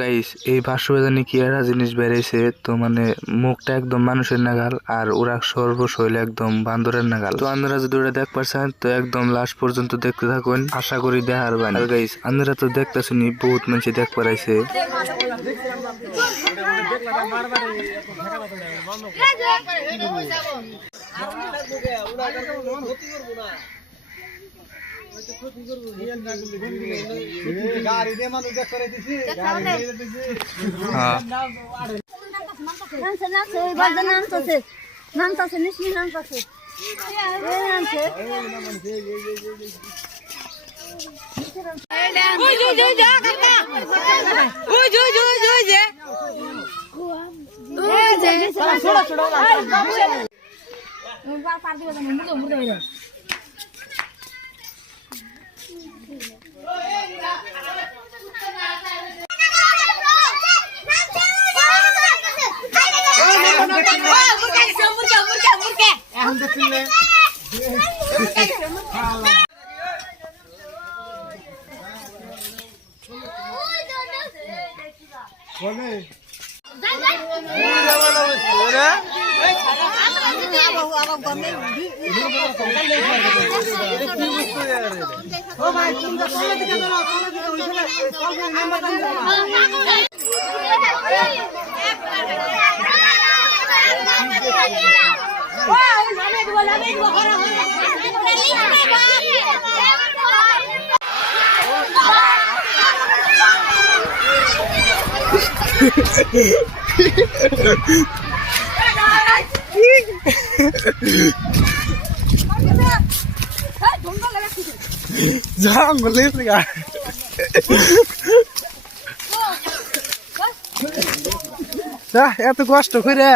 Guys এই 500 জানি কি একটা জিনিস বেরিয়েছে তো মানে মুখটা একদম মানুষের নাগাল আর ওরা সর্বশৈল একদম বান্দরের নাগাল। তো আপনারা যদি ওটা দেখ পারছেন তো একদম লাস্ট পর্যন্ত দেখতে থাকুন, আশা করি দেখার বানি। আর গাইস আপনারা তো দেখতেছেন বহুত মানুষ দেখ পারাইছে। এত কষ্ট করে